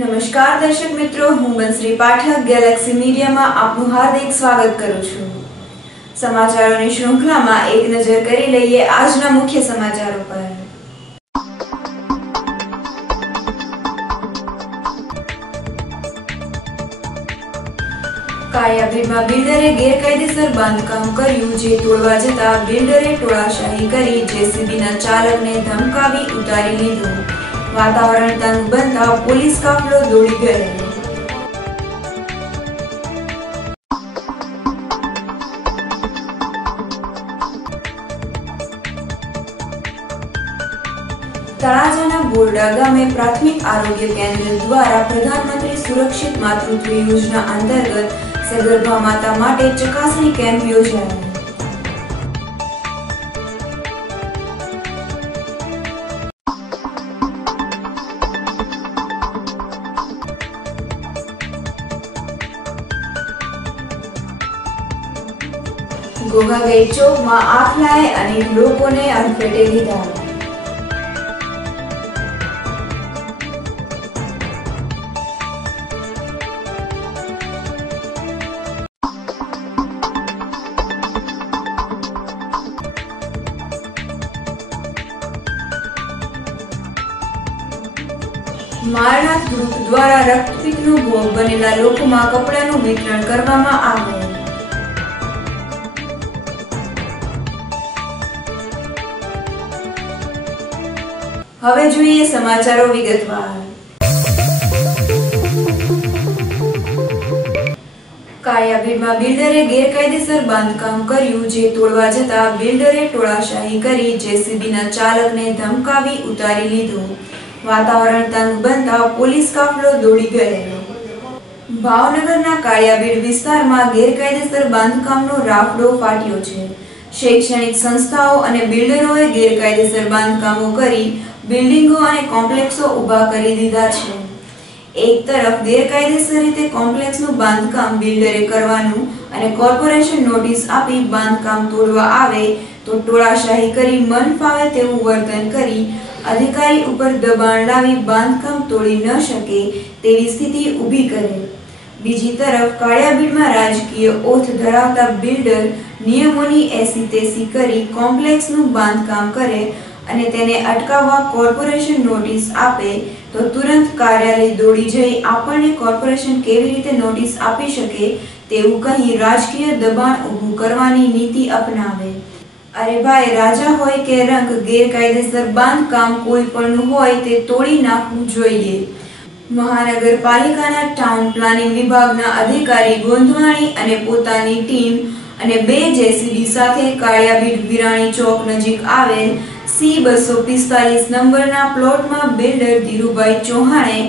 નમસ્કાર દર્શક મિત્રો, હું બંસરી પાઠક ગેલેક્સી મીડિયામાં આપનું હાર્દિક સ્વાગત કરું છું। સમાચારોની શૃંખલામાં એક નજર કરી લઈએ આજના મુખ્ય સમાચારો પર। કાળિયાબીડમાં બિલ્ડરે ગેરકાયદેસર બાંધકામ કર્યું, જે તોડવા જતા બિલ્ડરે ટોળાશાહી કરી જેસીબીના ચાલકને ધમકાવી ઉતારી લીધો। વાતાવરણ તંગ બનતા પોલીસ કાફલો દોડી ગયો। તળાજાના બોરડા ગામે પ્રાથમિક આરોગ્ય કેન્દ્ર દ્વારા પ્રધાનમંત્રી સુરક્ષિત માતૃત્વ યોજના અંતર્ગત સગર્ભા માતા માટે ચકાસણી કેમ્પ યોજાયો। ગોગાગેટ ચોકમાં આખલાએ અનેક લોકોને અડફેટે લીધા। મારનાથ ગ્રુપ દ્વારા રક્તપિત્તનો ભોગ બનેલા લોકોમાં કપડાનું વિતરણ કરવામાં આવ્યું। હવે જોઈએ સમાચારો વિગતવાર। કાળિયાબીડમાં બિલ્ડરે ગેરકાયદેસર બાંધકામ કર્યું, જે તોડવા જતા બિલ્ડરે ટોળાશાહી કરી જેસીબીના ચાલકને ધમકાવી ઉતારી લીધો। વાતાવરણ તંગ બનતા પોલીસ કાફલો દોડી ગયો। ભાવનગરના કાળિયાબીડ વિસ્તારમાં ગેરકાયદેસર બાંધકામનો રાફડો ફાટ્યો છે। શૈક્ષણિક સંસ્થાઓ અને બિલ્ડરોએ ગેરકાયદેસર બાંધકામો કરી બિલ્ડિંગો અને કોમ્પ્લેક્સો ઊભા કરી દીધા છે। એક તરફ ગેરકાયદેસર રીતે કોમ્પ્લેક્સનું બાંધકામ બિલ્ડરે કરવાનું અને કોર્પોરેશન નોટિસ આપી બાંધકામ તોડવા આવે તો ટોળાશાહી કરી મન ફાવે તેવું વર્તન કરી અધિકારી ઉપર દબાણ લાવી બાંધકામ તોડી ન શકે તેવી સ્થિતિ ઊભી કરે। બીજી તરફ કાળિયાબીડમાં રાજકીય ઓથ ધરાવતા બિલ્ડર નિયમોની એસી-તેસી કરી કોમ્પ્લેક્સનું બાંધકામ કરે અને તેને અટકાવવા કોર્પોરેશન નોટિસ આપે તો તુરંત કાર્યાલય દોડી જઈ આપણને કોર્પોરેશન કેવી રીતે નોટિસ આપી શકે તેવું કહી રાજકીય દબાણ ઊભું કરવાની નીતિ અપનાવે। અરે ભાઈ, રાજા હોય કે રંક, ગેરકાયદેસર બાંધકામ કોઈ પણ હોય તે તોડી નાખવું જોઈએ। મહાનગરપાલિકાના ટાઉન પ્લાનિંગ વિભાગના અધિકારી ગોંધવાણી અને પોતાની ટીમ અને 2 જેસીબી સાથે કાળિયાબીડ વિરાણી ચોક નજીક આવેલ C245 નંબરના પ્લોટમાં બિલ્ડર ધીરુભાઈ ચૌહાણે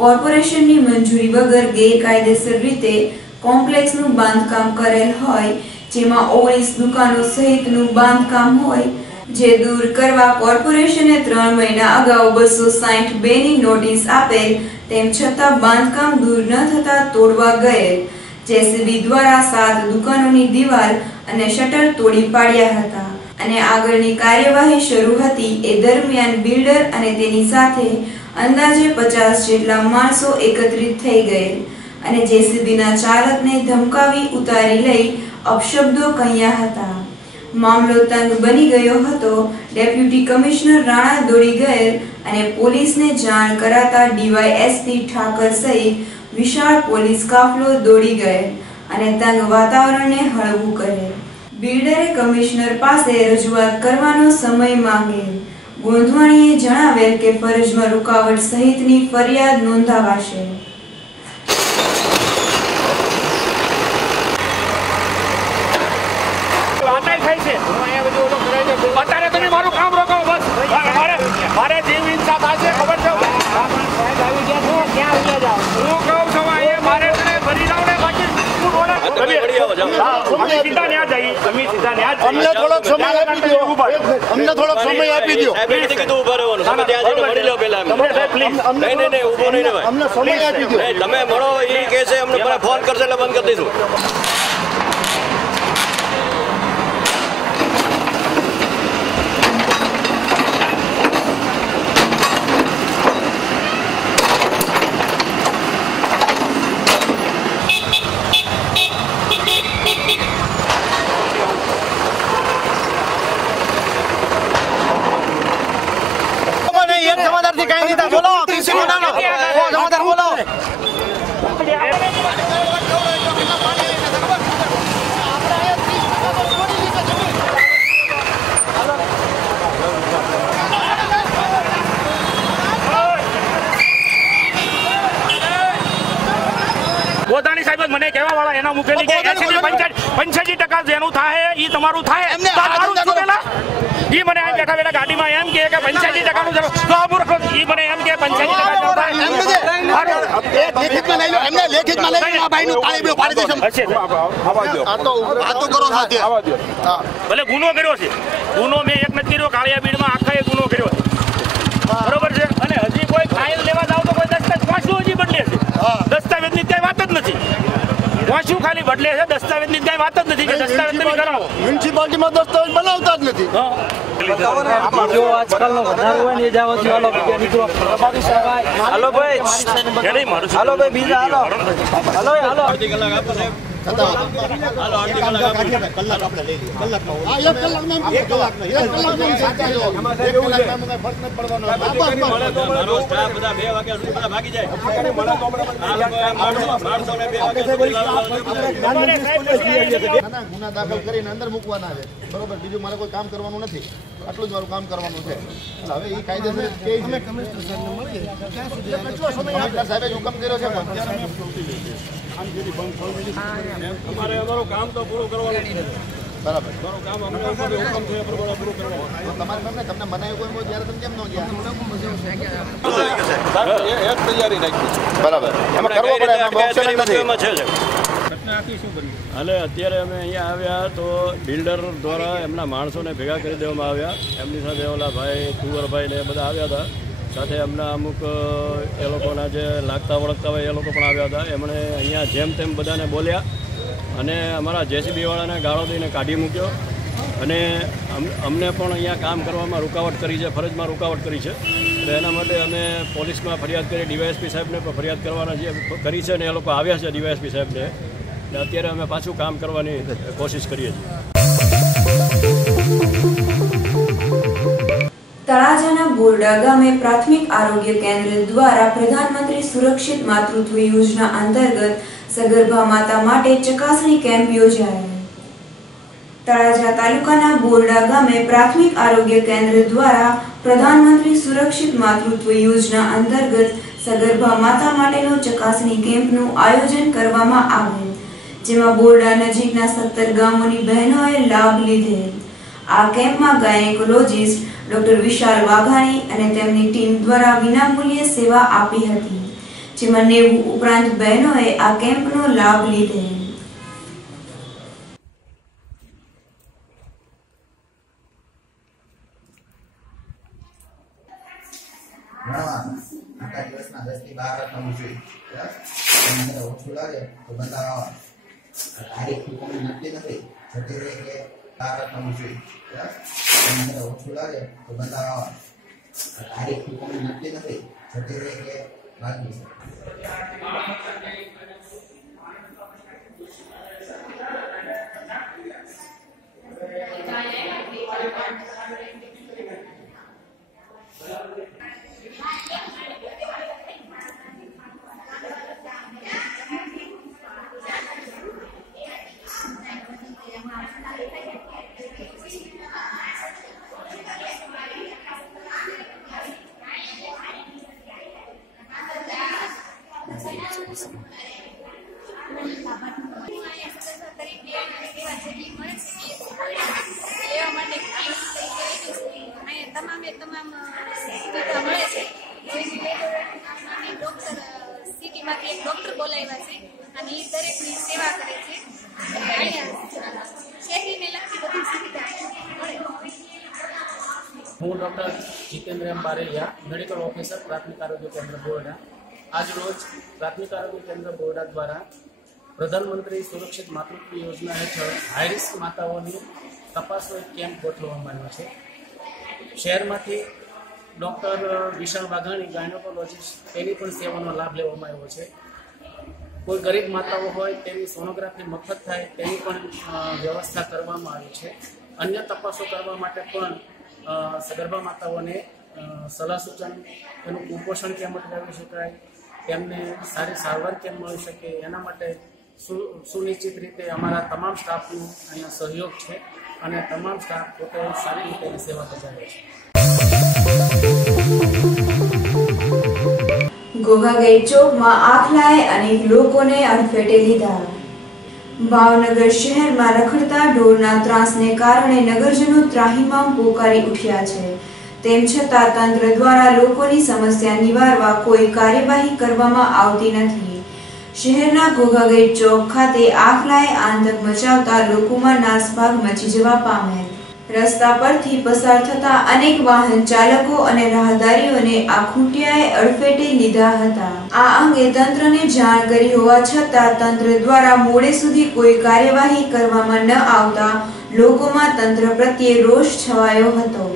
કોર્પોરેશનની મંજૂરી વગર ગેરકાયદેસર રીતે કોમ્પ્લેક્સનું બાંધકામ કરેલ હોય, જેમાં 19 દુકાનો સહિતનું બાંધકામ હોય, જે દૂર કરવા કોર્પોરેશને 3 મહિના અગાઉ 262 ની નોટિસ આપેલ, તેમ છતાં બાંધકામ દૂર ન થતા તોડવા ગયેલ। જેસીબી દ્વારા 7 દુકાનોની દિવાલ અને શટર તોડી પાડ્યા હતા અને આગળની કાર્યવાહી શરૂ હતી। એ દરમિયાન બિલ્ડર અને તેની સાથે અંદાજે 50 જેટલા માણસો એકત્રિત થઈ ગયેલ અને જેસીબીના ચાલકને ધમકાવી ઉતારી લઈ અપશબ્દો કહ્યા હતા। મામલો તંગ બની ગયો હતો। ડેપ્યુટી કમિશનર રાણા દોડી ગયેલ અને પોલીસને જાણ કરાતા ડીવાયએસપી ઠાકર સહિત વિશાળ પોલીસ કાફલો દોડી ગયેલ અને તંગ વાતાવરણને હળવું કરેલ। બિલ્ડરે કમિશનર પાસે રજૂઆત કરવાનો સમય માંગેલ। ગોંધવાણીએ જણાવેલ કે ફરજમાં રૂકાવટ સહિતની ફરિયાદ નોંધાવાશે। અત્યારે તમે મારું કામ રોકો, બસ મારે જીવ હિંસા થશે, ખબર છે? હું કહું છું મારે ભરી જાવ ને, બાકી અમને થોડોક સમય આપી દો, અમને થોડોક સમય આપી દો, અમને સમય આપી દો। તમે મળો એ કે છે, અમને ફોન કરશે એટલે બંધ કરી દઈશું। થી કઈ નહીં બોલો સમાધાન બોલો ગોધાણી સાહેબ મને કહેવા વાળા એના મુખેથી કે 85% જેનું થાય એ તમારું થાય ઈ મને આ બેઠા બેઠા ગાડીમાં એમ કે 85% નું તો આ મૂર્ખ ઈ મને એમ કે 85% થાય લેખિતમાં લઈ લો એમને લેખિતમાં લઈ લો આ ભાઈનું તાળી બી પાડી દેશે આ તો કરો સાથે ભલે ગુનો કર્યો છે ગુનો મેં એક નથી કર્યો કાળિયા બીડમાં આખા ગુનો કર્યો છે બરોબર છે અને હજી કોઈ ફાઇલ લેવા જાવ તો કોઈ દસ્તાવેજ વાંચવું હજી બદલે છે દસ્તાવેજની કઈ વાત જ નથી વાંચવું ખાલી બદલે છે દસ્તાવેજની કઈ વાત જ નથી કે દસ્તાવેજ તમે કરાવો મ્યુનિસિપાલિટીમાં દસ્તાવેજ બનાવતા જ નથી જો આજકાલનો વધારો હોય ને એ જાવ છો હાલો બીજા નીકળો હાલો ભાઈ હાલો ભાઈ બીજા હાલો હાલો હાલો અડધી કલાક આપો સાહેબ હાલો અડધી કલાક આપો કલાક આપણે લઈ લઈએ કલાકમાં આ એક કલાકમાં એક કલાકમાં ફરક નથી પડવાનો મારો સ્ટાફ બધા 2 વાગ્યા સુધી બધા ભાગી જાય ગુના દાખલ કરીને અંદર મૂકવાના છે બરોબર બીજું મારે કોઈ કામ કરવાનું નથી આટલું જ મારું કામ કરવાનું છે હવે એ કાયદેસર કમિશનર સાહેબે હુકમ કર્યો છે અમારું કામ તો પૂરું કરવાનું છે બરાબર કામ અમને હુકમ છે પૂરું કરવાનું તમારે તમને મનાયું કોઈ હોય ત્યારે તમે કેમ ન ગયા એક તૈયારી રાખી બરાબર એમાં કરવો પડે એમાં ઓપ્શન નથી હાલે અત્યારે અમે અહીંયા આવ્યા તો બિલ્ડર દ્વારા એમના માણસોને ભેગા કરી દેવામાં આવ્યા એમની સાથે ઓલા ભાઈ કુંવરભાઈ ને બધા આવ્યા હતા સાથે એમના અમુક એ લોકોના જે લાગતા વળગતા હોય એ લોકો પણ આવ્યા હતા એમણે અહીંયા જેમ તેમ બધાને બોલ્યા અને અમારા જેસીબી વાળાને ગાળો દઈને કાઢી મૂક્યો અને અમને પણ અહીંયા કામ કરવામાં રૂકાવટ કરી છે ફરજમાં રૂકાવટ કરી છે તો એના માટે અમે પોલીસમાં ફરિયાદ કરી ડીવાયએસપી સાહેબને પણ ફરિયાદ કરવાના છે કરી છે અને એ લોકો આવ્યા છે ડીવાયએસપી સાહેબને એટલે અત્યારે અમે પાછું કામ કરવાની કોશિશ કરીએ છીએ તળાજાના બોરડા ગામે પ્રાથમિક આરોગ્ય કેન્દ્ર દ્વારા પ્રધાનમંત્રી સુરક્ષિત માતૃત્વ યોજના અંતર્ગત સગર્ભા માતા માટે ચકાસણી કેમ્પ યોજાયો. તળાજા તાલુકાના બોરડા ગામે પ્રાથમિક આરોગ્ય કેન્દ્ર દ્વારા પ્રધાનમંત્રી સુરક્ષિત માતૃત્વ યોજના અંતર્ગત સગર્ભા માતા માટેનો ચકાસણી કેમ્પનું આયોજન કરવામાં આવેલ, જેમાં બોરડા નજીકના 17 ગામોની બહેનોએ લાભ લીધેલ. આ કેમ્પમાં ગાયનેકોલોજીસ્ટ ડોક્ટર વિશાલ વાઘાણી અને તેમની ટીમ દ્વારા વિનામૂલ્યે સેવા આપી હતી, જેમાં 90 ઉપરાંત બહેનોએ આ કેમ્પનો લાભ લીધેલ. આખા દિવસના 10 થી 12 થવું જોઈએ. ઓછું લાગે તો બતાવવા તારીખ કોઈ નક્કી નથી, જતી રહે કે 12 થવું જોઈએ. ઓછું લાગે તો બતાવવા તારીખ કોઈ નક્કી નથી, જતી રહે કે બાકી તમામ સુવિધા મળે છે. ડોક્ટર સિટીમાંથી એક ડોક્ટર બોલાવ્યા છે અને એ દરેકની સેવા કરે છે. શહેરીને લગતી બધી સુવિધા મળે. હું ડૉક્ટર જીતેન્દ્ર એમ બારૈયા, મેડિકલ ઓફિસર, પ્રાથમિક આરોગ્ય કેન્દ્ર બોરડા. આજ રોજ પ્રાથમિક આરોગ્ય કેન્દ્ર બોરડા દ્વારા પ્રધાનમંત્રી સુરક્ષિત માતૃત્વ યોજના હેઠળ હાઈરિસ્ક માતાઓની તપાસનો એક કેમ્પ ગોઠવવામાં આવ્યો છે. શહેરમાંથી ડૉક્ટર વિશાલ વાઘાણી ગાયનેકોલોજીસ્ટ તેની પણ સેવાનો લાભ લેવામાં આવ્યો છે. કોઈ ગરીબ માતાઓ હોય તેની સોનોગ્રાફી મફત થાય તેની પણ વ્યવસ્થા કરવામાં આવી છે. અન્ય તપાસો કરવા માટે પણ સગર્ભા માતાઓને સલાહ સૂચન, એનું કુપોષણ કેમ અટકાવી શકાય, એમને સારી સારવાર કેમ મળી શકે, એના માટે સુનિશ્ચિત રીતે અમારા તમામ સ્ટાફનો અહીંયા સહયોગ છે અને તમામ સ્ટાફ પોતે સારી રીતે એની સેવા બજાવે છે. ઘોઘાગેટ ચોકમાં આખલાએ અનેક લોકોને અડફેટે લીધા. ભાવનગર શહેરમાં રખડતા ઢોરના ત્રાસને કારણે નગરજનો ત્રાહિમામ પોકારી ઉઠ્યા છે. તેમ છતાં તંત્ર દ્વારા લોકોની સમસ્યા નિવારવા કોઈ કાર્યવાહી કરવામાં આવતી નથી. શહેરના ઘોઘાગેટ ચોક ખાતે આખલાએ આતંક મચાવતા લોકોમાં નાસભાગ મચી જવા પામેલ. રસ્તા પરથી પસાર થતા અનેક વાહન ચાલકો અને રાહદારીઓને આ ખૂંટિયાએ અડફેટે લીધા હતા. આ અંગે તંત્રને જાણ કરી હોવા છતાં તંત્ર દ્વારા મોડે સુધી કોઈ કાર્યવાહી કરવામાં ન આવતા લોકોમાં તંત્ર પ્રત્યે રોષ છવાયો હતો.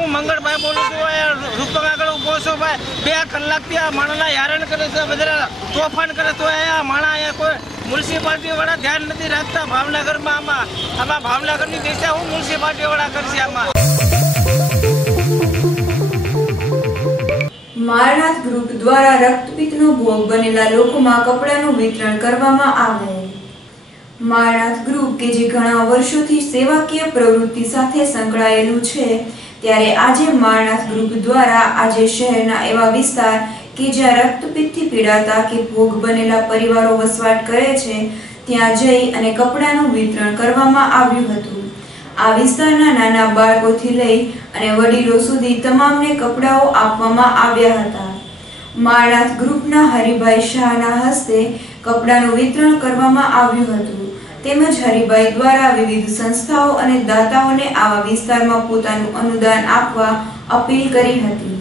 હું મંગળભાઈ બોલું છું. રૂપક આગળ ઉભો છું ભાઈ. 2 કલાકથી આ માણસના હેરાન કરે છે, બધા તોફાન કરે તો અહીંયા માણસ અહીંયા કોઈ મ્યુનિસિપાલિટી વાળા ધ્યાન નથી રાખતા. ભાવનગરમાં આમાં ભાવનગરની દિશા હું મ્યુનિસિપાલિટી વાળા કરશે આમાં. મારનાથ ગ્રુપ દ્વારા રક્તપિત્તનો ભોગ બનેલા લોકોમાં કપડાનું વિતરણ કરવામાં આવે. મારનાથ ગ્રુપ કે જે ઘણા વર્ષોથી સેવાકીય પ્રવૃત્તિ સાથે સંકળાયેલું છે, ત્યારે આજે મારનાથ ગ્રુપ દ્વારા આજે શહેરના એવા વિસ્તાર કે જ્યાં રક્તપિત્તથી પીડાતા કે ભોગ બનેલા પરિવારો વસવાટ કરે છે ત્યાં જઈ અને કપડાનું વિતરણ કરવામાં આવ્યું હતું. આ વિસ્તારના નાના બાળકોથી લઈ અને વડીલો સુધી તમામને કપડાઓ આપવામાં આવ્યા હતા. મારનાથ ગ્રુપના હરિભાઈ શાહના હસ્તે કપડાનું વિતરણ કરવામાં આવ્યું હતું. તેમજ હરિભાઈ દ્વારા વિવિધ સંસ્થાઓ અને દાતાઓને આવા વિસ્તારમાં પોતાનું અનુદાન આપવા અપીલ કરી હતી.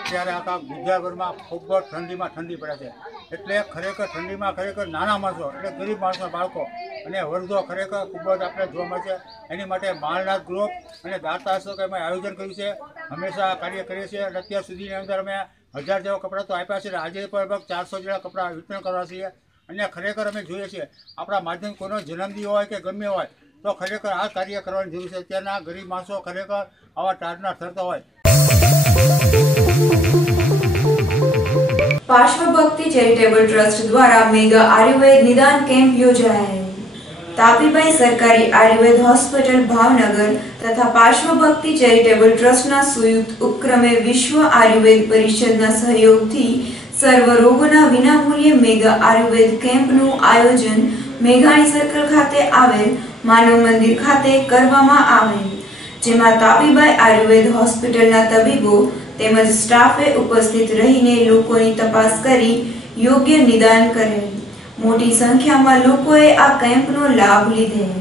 અત્યારે આખા ગુજરાતભરમાં ખૂબ જ ઠંડી પડે છે. એટલે ખરેખર ઠંડીમાં ખરેખર નાના માણસો એટલે ગરીબ માણસો બાળકો અને વૃદ્ધો ખરેખર ખૂબ જ આપણે જોવા મળશે. એની માટે મારનાથ ગ્રુપ અને દાતા હસ્તક અમે આયોજન કર્યું છે. હંમેશા કાર્ય કરીએ છીએ અને અત્યાર સુધીની અંદર અમે 1000 જેવા કપડાં તો આપ્યા છે. આજે પણ લગભગ 400 જેવા કપડાં વિતરણ કરવા છીએ. અને ખરેખર અમે જોઈએ છીએ આપણા માધ્યમ કોઈનો જન્મદિન હોય કે ગમે હોય તો ખરેખર આ કાર્ય કરવાની જરૂર છે. અત્યારના ગરીબ માણસો ખરેખર આવા ટાઢના ઠરતા હોય. પાર્શ્વભક્તિ ચેરિટેબલ ટ્રસ્ટ દ્વારા મેગા આયુર્વેદ નિદાન કેમ્પ યોજાયો. તાપીબાઈ સરકારી આયુર્વેદ હોસ્પિટલ ભાવનગર તથા પાર્શ્વભક્તિ ચેરિટેબલ ટ્રસ્ટના સંયુક્ત ઉપક્રમે વિશ્વ આયુર્વેદ પરિષદના સહયોગથી સર્વ રોગોના વિનામૂલ્યે મેગા આયુર્વેદ કેમ્પનું આયોજન મેઘાણી સર્કલ ખાતે આવેલ માનવ મંદિર ખાતે કરવામાં આવેલ, જેમાં તાપીબાઈ આયુર્વેદ હોસ્પિટલના તબીબો તેમજ સ્ટાફે ઉપસ્થિત રહીને લોકોની તપાસ કરી યોગ્ય નિદાન કરેલ. મોટી સંખ્યામાં લોકોએ આ કેમ્પનો લાભ લીધેલ.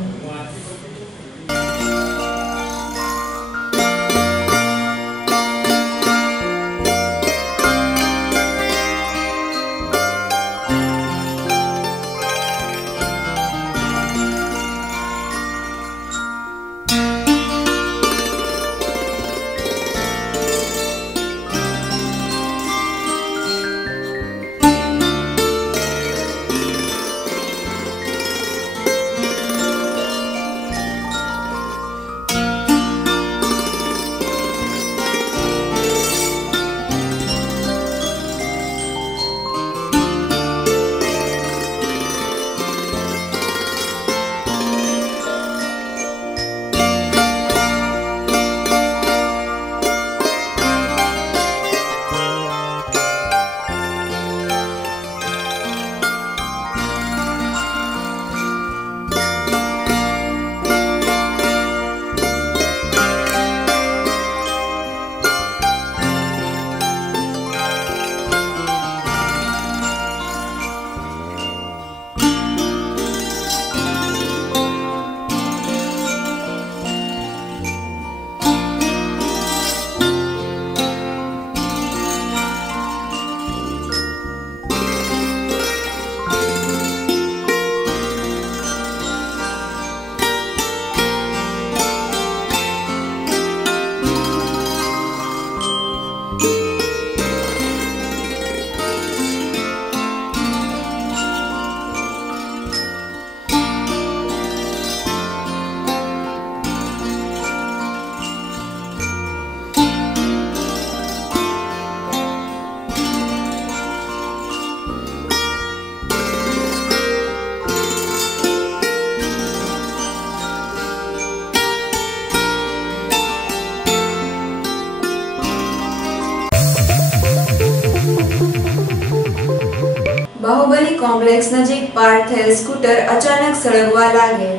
બાહુબલી કોમ્પ્લેક્સ નજીક પાર્ક થયેલ સ્કૂટર અચાનક સળગવા લાગેલ।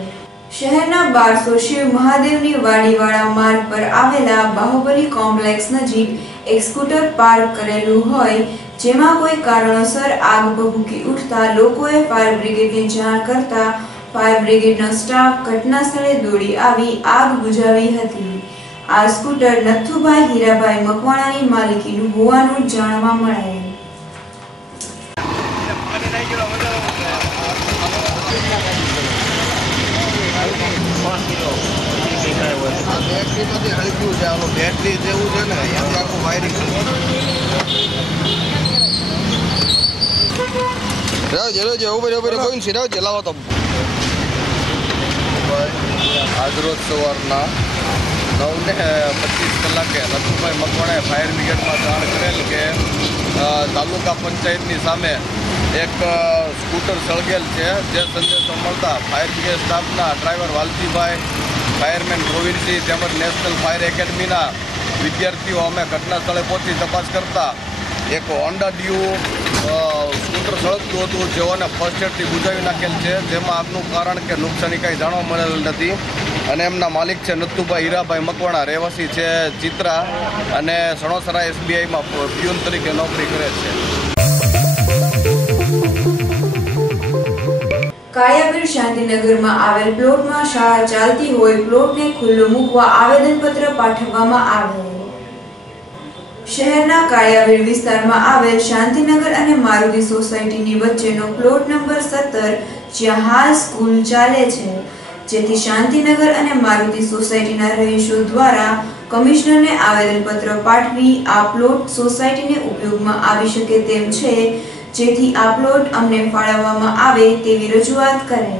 શહેરના 1200 શિવ મહાદેવની વાડીવાળા માર્ગ પર આવેલા બાહુબલી કોમ્પ્લેક્સ નજીક એક સ્કૂટર પાર્ક કરેલું હોય, જેમાં કોઈ કારણોસર આગ ભભૂકી ઉઠતા લોકોએ ફાયર બ્રિગેડને જાણ કરતા ફાયર બ્રિગેડનો સ્ટાફ ઘટના સ્થળે દોડી આવી આગ બુઝાવી હતી। આ સ્કૂટર નથુભાઈ હીરાભાઈ મકવાણાની માલિકીનું હોવાનું જાણવા મળેલ। બેટરી જેવું છે ને એનું આખું વાયરિંગ આજરોજ સવારના 9:25 કલાકે નથુભાઈ મકવાણાએ ફાયર બ્રિગેડમાં જાણ કરેલ કે તાલુકા પંચાયતની સામે એક સ્કૂટર સળગેલ છે। જે સંદેશો મળતા ફાયર બ્રિગેડ સ્ટાફના ડ્રાઈવર વાલજીભાઈ, ફાયરમેન ગોવિંદસિંહ તેમજ નેશનલ ફાયર એકેડમીના વિદ્યાર્થીઓ અમે ઘટના સ્થળે પહોંચી તપાસ કરતા એક હોન્ડા ડ્યુ સ્કૂટર સળગતું હતું, જેઓને ફર્સ્ટ એડથી બુઝાવી નાખેલ છે, જેમાં આગનું કારણ કે નુકસાની કાંઈ જાણવા મળેલ નથી। અને એમના માલિક છે નથુભાઈ હીરાભાઈ મકવાણા, રહેવાસી છે ચિત્રા, અને સણોસરા SBIમાં પ્યુન તરીકે નોકરી કરે છે। કાળિયાબીડ શાંતિનગરમાં આવેલ પ્લોટમાં શાળા ચાલતી હોય, પ્લોટને ખુલ્લો મૂકવા આવેદનપત્ર પાઠવવામાં આવેલ। શહેરના કાળિયાબીડ વિસ્તારમાં આવેલ શાંતિનગર અને મારુતિ સોસાયટીની વચ્ચેનો પ્લોટ નંબર 17, જ્યાં હાલ સ્કૂલ ચાલે છે, જેથી શાંતિનગર અને મારુતિ સોસાયટીના રહીશો દ્વારા કમિશનરને આવેદનપત્ર પાઠવી આ પ્લોટ સોસાયટીને ઉપયોગમાં આવી શકે તેમ છે, જેથી આ પ્લોટ અમને ફાળવવામાં આવે તેવી રજૂઆત કરેલ।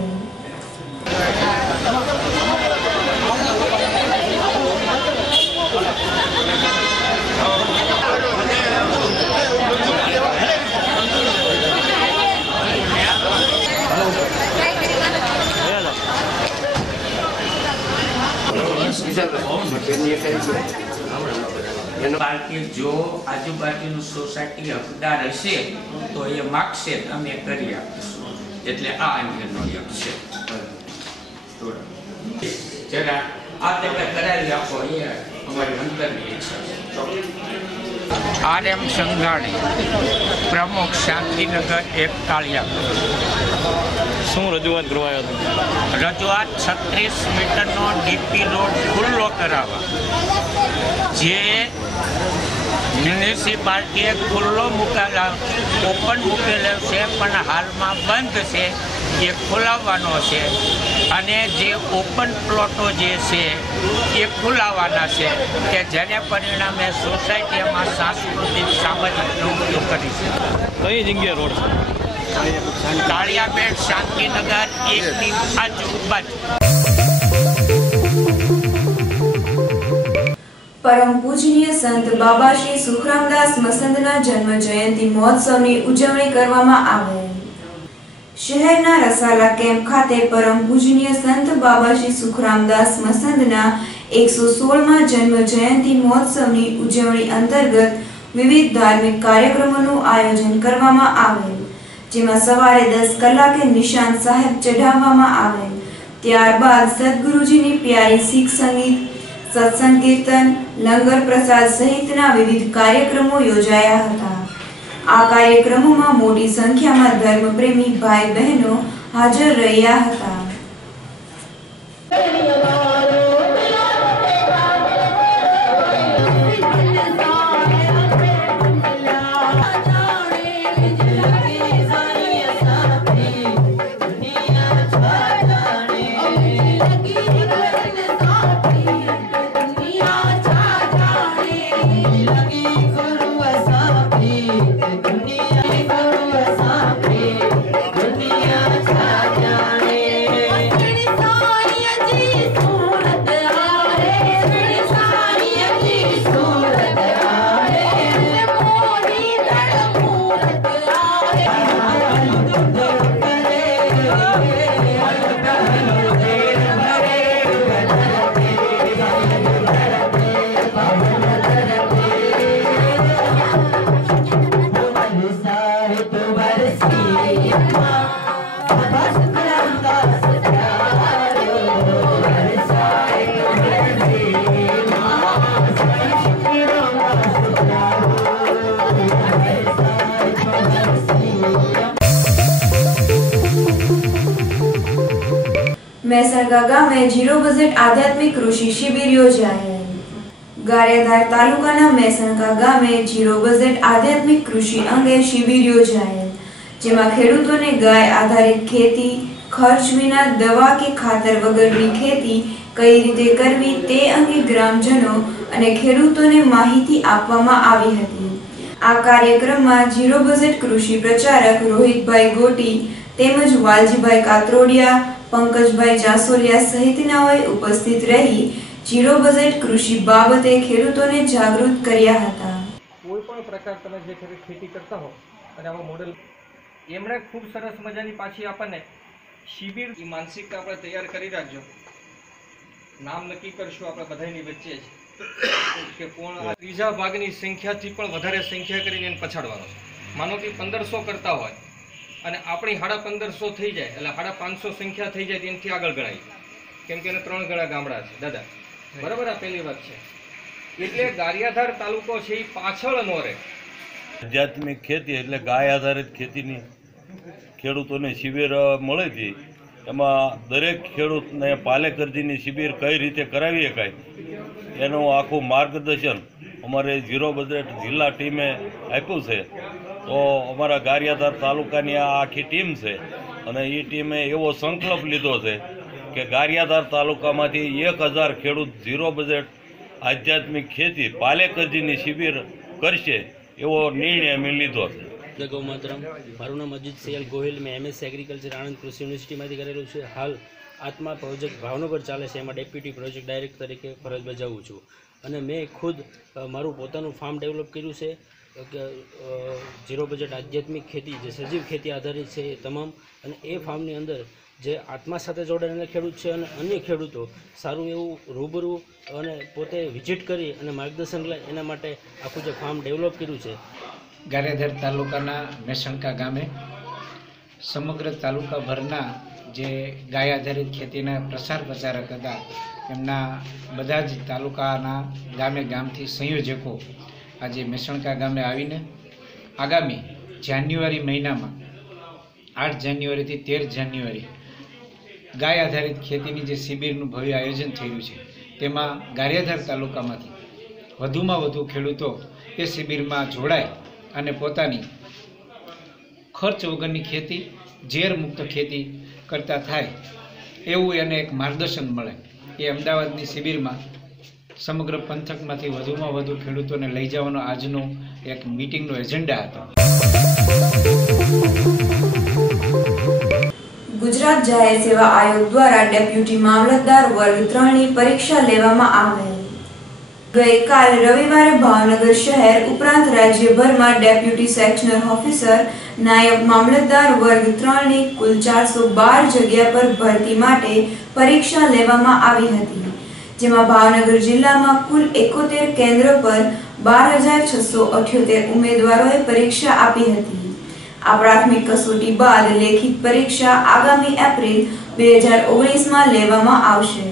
પાર્ટી જો આજુબાજુનું સોસાયટી હકદાર હશે તો એ માગશે અમે કરી આપીશું, એટલે આ અંગેનો એક છે। જરા આ તમે કરાવી આપો એ અમારી અંતરની ઈચ્છા છે। RM સંઘાણી, પ્રમુખ શાંતિનગર 1 કાળિયાબીડ। શું રજૂઆત કરવા આવ્યા હતા? રજૂઆત 36 મીટરનો DP રોડ ખુલ્લો કરાવવા, જે મ્યુનિસિપાલિટીએ ખુલ્લો મૂકેલા ઓપન મૂકેલો છે પણ હાલમાં બંધ છે, એ ખોલાવવાનો છે। અને જે ઓપન પ્લોટો જે છે એ ખોલાવવાના છે, કે જેને પરિણામે સોસાયટીમાં સાંસ્કૃતિક સામાજિક પ્રવૃત્તિઓ કરી છે। કઈ જગ્યાએ રોડ છે? કાળિયાબીડ શાંતિનગર 1ની આજુબાજુ। પરમ પૂજનીય સંત બાબા શ્રી સુખરામદાસ મસંદના જન્મ જયંતિ મહોત્સવની ઉજવણી કરવામાં આવેલ। શહેરના રસાલા કેમ્પ ખાતે પરમ પૂજનીય સંત બાબા શ્રી સુખરામદાસ મસંદના 116મા જન્મ જયંતિ મહોત્સવની ઉજવણી અંતર્ગત વિવિધ ધાર્મિક કાર્યક્રમોનું આયોજન કરવામાં આવેલ, જેમાં સવારે 10 કલાકે નિશાન સાહેબ ચઢાવવામાં આવેલ। ત્યારબાદ સદગુરુજીની પ્યારી શીખ સંગીત, સત્સંગ કીર્તન, લંગર પ્રસાદ સહિતના વિવિધ કાર્યક્રમો યોજાયા હતા। આ કાર્યક્રમોમાં મોટી સંખ્યામાં ધર્મપ્રેમી ભાઈ બહેનો હાજર રહ્યા હતા। મહેસાણા ગામે ઝીરો બજેટ આધ્યાત્મિક કૃષિ શિબિર યોજાઈ। ગારિયાધાર તાલુકાના મહેસાણા ગામે ઝીરો બજેટ આધ્યાત્મિક કૃષિ અંગે શિબિર યોજાઈ, જેમાં ખેડૂતોને ગાય આધારિત ખેતી, ખર્ચ વિના દવા કે ખાતર વગરની ખેતી કઈ રીતે કરવી તે અંગે ગ્રામજનો અને ખેડૂતોને માહિતી આપવામાં આવી હતી। આ કાર્યક્રમમાં ઝીરો બજેટ કૃષિ પ્રચારક રોહિતભાઈ ગોટી તેમજ વાલજીભાઈ કાતરોડિયા, પંકજભાઈ જાસોલિયા સહિતનાઓએ ઉપસ્થિત રહી ઝીરો બજેટ કૃષિ બાબતે ખેડૂતોને જાગૃત કર્યા હતા। કોઈ પણ પ્રકાર તમે જે ખેતી કરતા હો અને આવા મોડેલ એમણે ખૂબ સરસ મજાની પાછી આપણને શિબિર માનસિકતા આપણે તૈયાર કરી રાખજો। નામ નક્કી કરશું આપણે બધાની વચ્ચે જ કે કોણ ત્રીજા ભાગની સંખ્યાથી પણ વધારે સંખ્યા કરીને એને પછાડવાનો છે। માનો કે 1500 કરતા હોય અને આપણી 1550 થઈ જાય એટલે 550 સંખ્યા થઈ જાય તેનાથી આગળ ગણાય, કેમ કે એને 3 ગણા ગામડા છે દાદા, બરાબર? આ પહેલી વાત છે। એટલે ગારિયાધાર તાલુકો છે એ પાછળ ન રહે। આધ્યાત્મિક ખેતી એટલે ગાય આધારિત ખેતીની ખેડૂતોને શિબિર મળી હતી। એમાં દરેક ખેડૂતને પાલેકરજીની શિબિર કઈ રીતે કરાવી શકાય એનું આખું માર્ગદર્શન અમારે ઝીરો બજેટ જિલ્લા ટીમે આપ્યું છે। તો અમારા ગારિયાધાર તાલુકાની આ આખી ટીમ છે અને એ ટીમે એવો સંકલ્પ લીધો છે કે ગારિયાધાર તાલુકામાંથી 1000 ખેડૂત ઝીરો બજેટ આધ્યાત્મિક ખેતી પાલેકરજીની શિબિર કરશે એવો નિર્ણય અમે લીધો છે। જય ગૌ માતરમ। મારું નામ અજીત સૈયલ ગોહિલ, મેં MS એગ્રીકલ્ચર આણંદ કૃષિ યુનિવર્સિટીમાંથી કરેલું છે। હાલ આત્મા પ્રોજેક્ટ ભાવનગર ચાલે છે, એમાં ડેપ્યુટી પ્રોજેક્ટ ડાયરેક્ટર તરીકે ફરજ બજાવું છું અને મેં ખુદ મારું પોતાનું ફાર્મ ડેવલપ કર્યું છે કે ઝીરો બજેટ આધ્યાત્મિક ખેતી જે સજીવ ખેતી આધારિત છે એ તમામ, અને એ ફાર્મની અંદર જે આત્મા સાથે જોડાયેલા ખેડૂત છે અને અન્ય ખેડૂતો સારું એવું રૂબરૂ અને પોતે વિઝિટ કરી અને માર્ગદર્શન લે એના માટે આખું જે ફાર્મ ડેવલપ કર્યું છે। ગારિયાધાર તાલુકાના મેસણકા ગામે સમગ્ર તાલુકાભરના જે ગાય આધારિત ખેતીના પ્રસાર પ્રચારક હતા એમના બધા જ તાલુકાના ગામે ગામથી સંયોજકો આજે મેસણકા ગામે આવીને આગામી જાન્યુઆરી મહિનામાં 8 જાન્યુઆરીથી 13 જાન્યુઆરી ગાય આધારિત ખેતીની જે શિબિરનું ભવ્ય આયોજન થયું છે તેમાં ગારિયાધાર તાલુકામાંથી વધુમાં વધુ ખેડૂતો એ શિબિરમાં જોડાય અને પોતાની ખર્ચ વગરની ખેતી, ઝેર મુક્ત ખેતી કરતા થાય એવું એને એક માર્ગદર્શન મળે એ અમદાવાદની શિબિરમાં સમગ્ર પંથકમાંથી વધુમાં વધુ ખેડૂતોને લઈ જવાનો આજનો એક મીટિંગનો એજન્ડા હતો। ગુજરાત જાહેર સેવા આયોગ દ્વારા ડેપ્યુટી મામલતદાર વર્ગ 3 ની પરીક્ષા લેવામાં આવેલ। ગઈકાલ રવિવારે ભાવનગર શહેર ઉપરાંત રાજ્યભરમાં ડેપ્યુટી સેક્શનલ ઓફિસર, નાયબ મામલતદાર વર્ગ 3 ની કુલ 412 જગ્યા પર ભરતી માટે પરીક્ષા લેવામાં આવી હતી, જેમાં ભાવનગર જિલ્લામાં કુલ 71 કેન્દ્ર પર 12678 ઉમેદવારોએ પરીક્ષા આપી હતી। આ પ્રાથમિક કસોટી બાદ લેખિત પરીક્ષા આગામી એપ્રિલ 2019માં લેવામાં આવશે।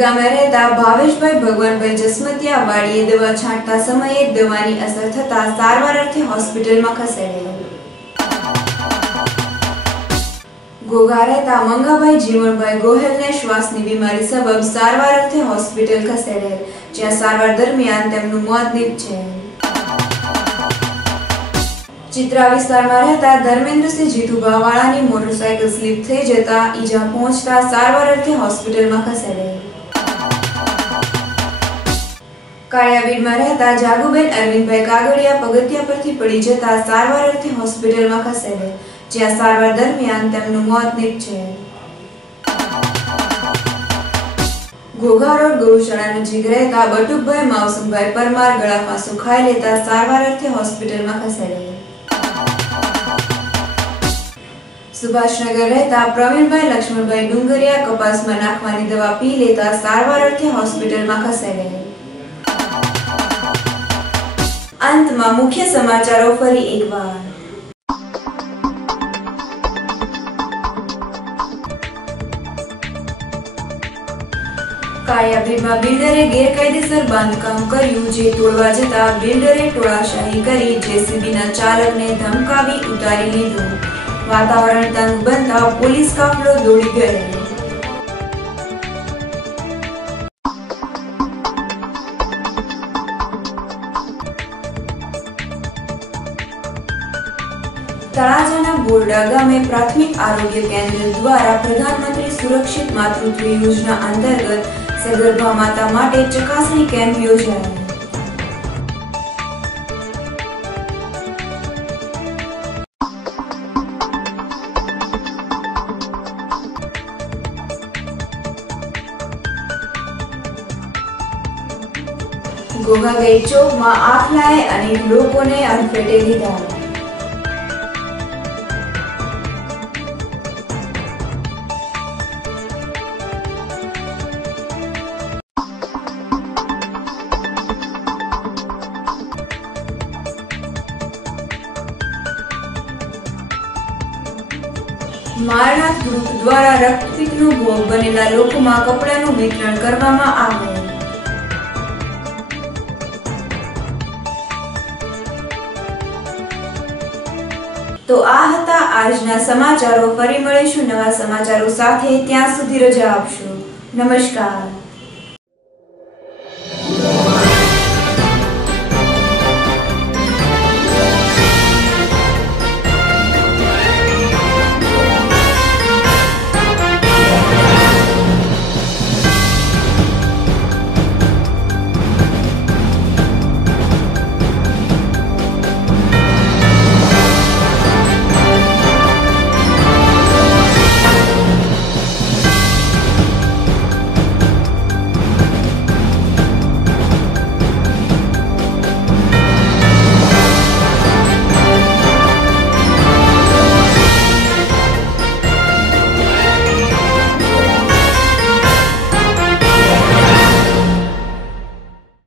ગામે રહેતા ભાવેશભાઈ ભગવાનભાઈ જસમતિયા વાડીએ દવા છાંટતા સમયે દવાની અસર થતા સારવાર અર્થે હોસ્પિટલમાં ખસેડાયા. ઘોઘા રહેતા મંગાભાઈ જીવણભાઈ ગોહેલને શ્વાસની બીમારી સબબ સારવાર અર્થે હોસ્પિટલ ખસેડાયેલ, જ્યાં સારવાર દરમિયાન તેમનું મોત નીપજેલ. ચિત્રા વિસ્તારમાં રહેતા ધર્મેન્દ્રસિંહ જીતુભા વાળાની મોટરસાયકલ સ્લીપ થઈ જતા ઈજા પહોંચતા સારવાર અર્થે હોસ્પિટલમાં ખસેડાયેલ. કાળિયાબીડમાં રહેતા જાગુબેન અરવિંદભાઈ કાગડિયા પગથિયા પરથી પડી જતા સારવાર અર્થે હોસ્પિટલમાં ખસેડાયેલ, જ્યાં સારવાર દરમિયાન તેમનું મોત નીપજેલ. ઘોઘા રોડ ગૌશાળા નજીક રહેતા બટુકભાઈ માવસુમભાઈ પરમાર ગળા ફાંસો ખાઈ લેતા સારવાર અર્થે હોસ્પિટલમાં ખસેડાયેલ. સુભાષનગર રહેતા પ્રવીણભાઈ લક્ષ્મણભાઈ ડુંગરિયા કપાસમાં નાખવાની દવા પી લેતા સારવાર અર્થે હોસ્પિટલમાં ખસેડાયેલ. અંતમાં મુખ્ય સમાચારો ફરી એકવાર. કાળિયાબીડમાં બિલ્ડરે ગેરકાયદેસર બાંધકામ કર્યું, જે તોડવા જતા બિલ્ડરે ટોળાશાહી કરી જેસીબીના ચાલકને ધમકાવી ઉતારી લીધો. વાતાવરણ તંગ બનતા પોલીસ કાફલો દોડી ગયેલો. તળાજાના બોરડા ગામે પ્રાથમિક આરોગ્ય કેન્દ્ર દ્વારા પ્રધાનમંત્રી સુરક્ષિત માતૃત્વ યોજના અંતર્ગત સગર્ભા માતા માટે ચકાસણી કેમ્પ યોજાયો. ઘોઘા ગેટ ચોકમાં આખલાએ અનેક લોકોને અડફેટે લીધા. મારનાથ ગ્રુપ દ્વારા રક્તપિત્તનો ભોગ બનેલા લોકોમાં કપડાનું વિતરણ કરવામાં આવેલ. તો આ હતા આજના સમાચારો. ફરી મળીશું નવા સમાચારો સાથે. ત્યાં સુધી રજા આપશો. નમસ્કાર.